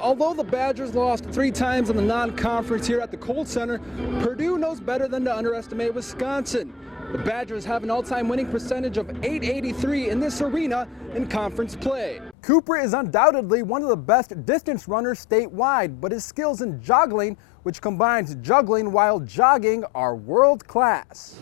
Although the Badgers lost 3 times in the non-conference here at the Kohl Center, Purdue knows better than to underestimate Wisconsin. The Badgers have an all-time winning percentage of .883 in this arena in conference play. Cooper is undoubtedly one of the best distance runners statewide, but his skills in joggling, which combines juggling while jogging, are world class.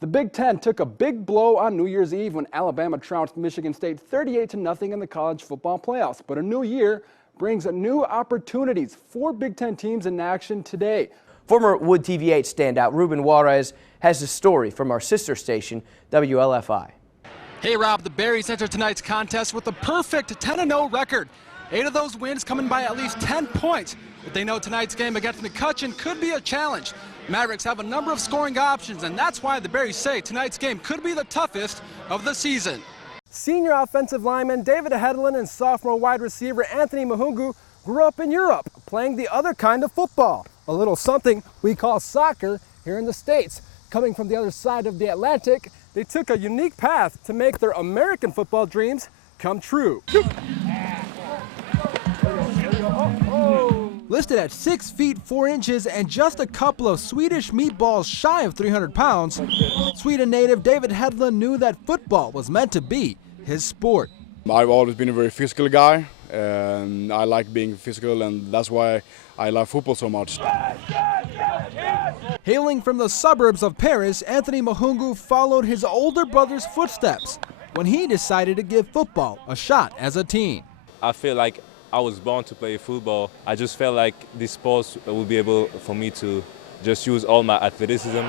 The Big Ten took a big blow on New Year's Eve when Alabama trounced Michigan State 38-0 in the college football playoffs. But a new year brings new opportunities. 4 Big Ten teams in action today. Former Wood TV8 standout Ruben Juarez has a story from our sister station, WLFI. Hey Rob, the Berries enter tonight's contest with a perfect 10-0 record. 8 of those wins coming by at least 10 points. But they know tonight's game against McCutcheon could be a challenge. Mavericks have a number of scoring options, and that's why the Berries say tonight's game could be the toughest of the season. Senior offensive lineman David Hedlund and sophomore wide receiver Anthony Mahungu grew up in Europe, playing the other kind of football, a little something we call soccer here in the States. Coming from the other side of the Atlantic, they took a unique path to make their American football dreams come true. Listed at 6 feet 4 inches and just a couple of Swedish meatballs shy of 300 pounds, Sweden native David Hedlund knew that football was meant to be his sport. I've always been a very physical guy, and I like being physical, and that's why I love football so much. Hailing from the suburbs of Paris, Anthony Mahungu followed his older brother's footsteps when he decided to give football a shot as a teen. I feel like I was born to play football. I just felt like this sport would be able for me to just use all my athleticism.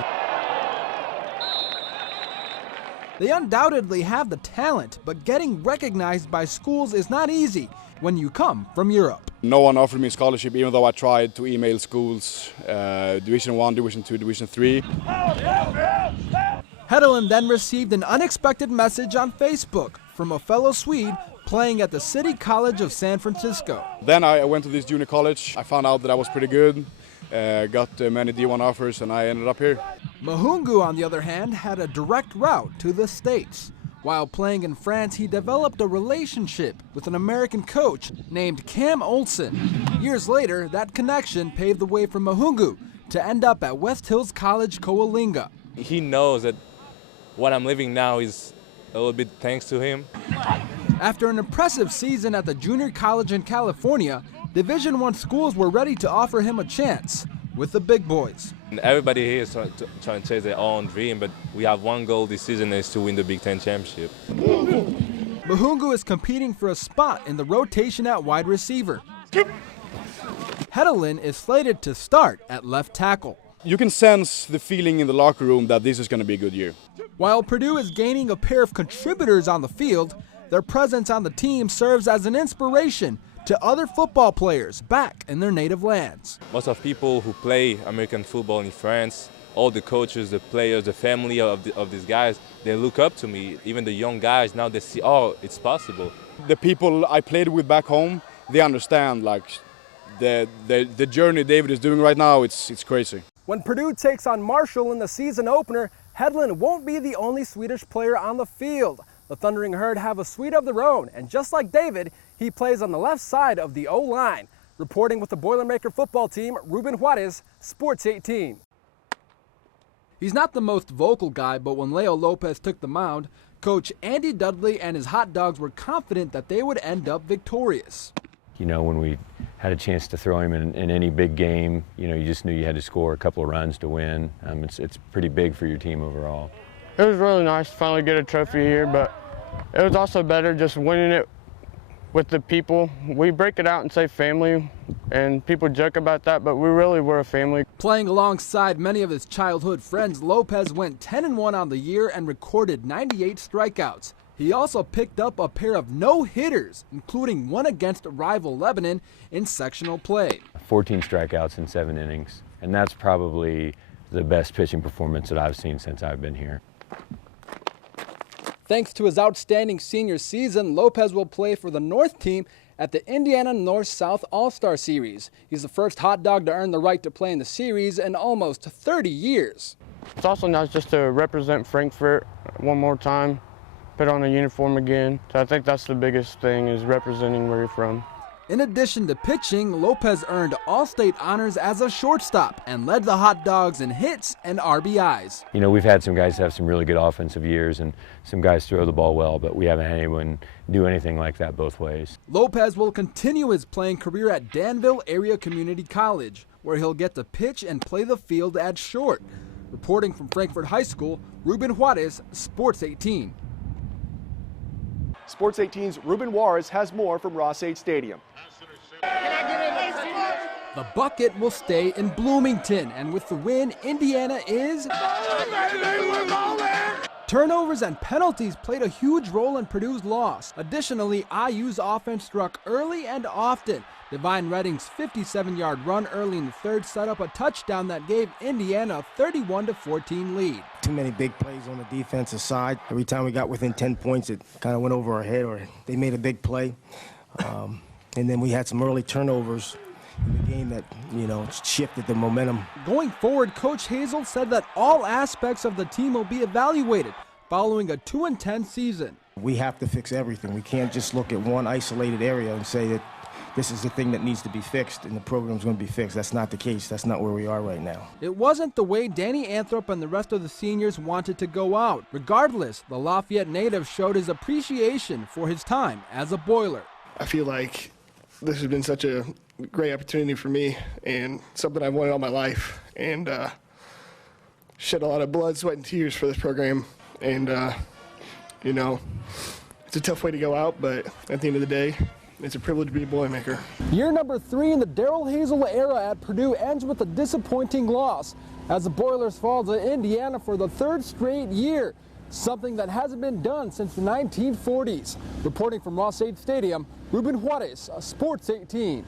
They undoubtedly have the talent, but getting recognized by schools is not easy when you come from Europe. No one offered me a scholarship, even though I tried to email schools, Division 1, Division 2, Division 3. Hedlund then received an unexpected message on Facebook from a fellow Swede playing at the City College of San Francisco. Then I went to this junior college. I found out that I was pretty good, got many D1 offers, and I ended up here. Mahungu, on the other hand, had a direct route to the States. While playing in France, he developed a relationship with an American coach named Cam Olson. Years later, that connection paved the way for Mahungu to end up at West Hills College Coalinga. He knows that what I'm living now is a little bit thanks to him. After an impressive season at the junior college in California, Division I schools were ready to offer him a chance with the big boys. And everybody here is trying to chase their own dream, but we have one goal this season, is to win the Big Ten championship. Mahungu is competing for a spot in the rotation at wide receiver. Hedlund is slated to start at left tackle. You can sense the feeling in the locker room that this is going to be a good year. While Purdue is gaining a pair of contributors on the field, their presence on the team serves as an inspiration to other football players back in their native lands. Most of people who play American football in France, all the coaches, the players, the family of these guys, they look up to me. Even the young guys, now they see, oh, it's possible. The people I played with back home, they understand like the journey David is doing right now, it's crazy. When Purdue takes on Marshall in the season opener, Hedlund won't be the only Swedish player on the field. The Thundering Herd have a Swede of their own, and just like David, he plays on the left side of the O-line. Reporting with the Boilermaker football team, Ruben Juarez, Sports 18. He's not the most vocal guy, but when Leo Lopez took the mound, Coach Andy Dudley and his Hot Dogs were confident that they would end up victorious. You know, when we had a chance to throw him in any big game, you know, you just knew you had to score a couple of runs to win. It's pretty big for your team overall. It was really nice to finally get a trophy here, but it was also better just winning it with the people. We break it out and say family, and people joke about that, but we really were a family. Playing alongside many of his childhood friends, Lopez went 10-1 on the year and recorded 98 strikeouts. He also picked up a pair of no-hitters, including one against rival Lebanon in sectional play. 14 strikeouts in 7 innings, and that's probably the best pitching performance that I've seen since I've been here. Thanks to his outstanding senior season, Lopez will play for the North team at the Indiana North-South All-Star Series. He's the first Hot Dog to earn the right to play in the series in almost 30 years. It's also nice just to represent Frankfurt one more time, put on a uniform again. So I think that's the biggest thing, is representing where you're from. In addition to pitching, Lopez earned All-State honors as a shortstop and led the Hot Dogs in hits and RBIs. You know, we've had some guys have some really good offensive years and some guys throw the ball well, but we haven't had anyone do anything like that both ways. Lopez will continue his playing career at Danville Area Community College, where he'll get to pitch and play the field at short. Reporting from Frankfort High School, Ruben Juarez, Sports 18. Sports 18's Ruben Juarez has more from Ross 8 Stadium. The bucket will stay in Bloomington, and with the win, Indiana is... Turnovers and penalties played a huge role in Purdue's loss. Additionally, IU's offense struck early and often. Divine Redding's 57-yard run early in the third set up a touchdown that gave Indiana a 31-14 lead. Too many big plays on the defensive side. Every time we got within 10 points, it kind of went over our head, or they made a big play. And then we had some early turnovers in the game that, you know, shifted the momentum. Going forward, Coach Hazel said that all aspects of the team will be evaluated following a 2-10 season. We have to fix everything. We can't just look at one isolated area and say that this is the thing that needs to be fixed and the program's going to be fixed. That's not the case. That's not where we are right now. It wasn't the way Danny Anthrop and the rest of the seniors wanted to go out. Regardless, the Lafayette native showed his appreciation for his time as a Boiler. I feel like this has been such a great opportunity for me and something I've wanted all my life, and shed a lot of blood, sweat, and tears for this program. And, you know, it's a tough way to go out, but at the end of the day, it's a privilege to be a Boilermaker. Year number 3 in the Darrell Hazel era at Purdue ends with a disappointing loss as the Boilers fall to Indiana for the 3rd straight year, something that hasn't been done since the 1940s. Reporting from Ross 8 Stadium, Ruben Juarez, Sports 18.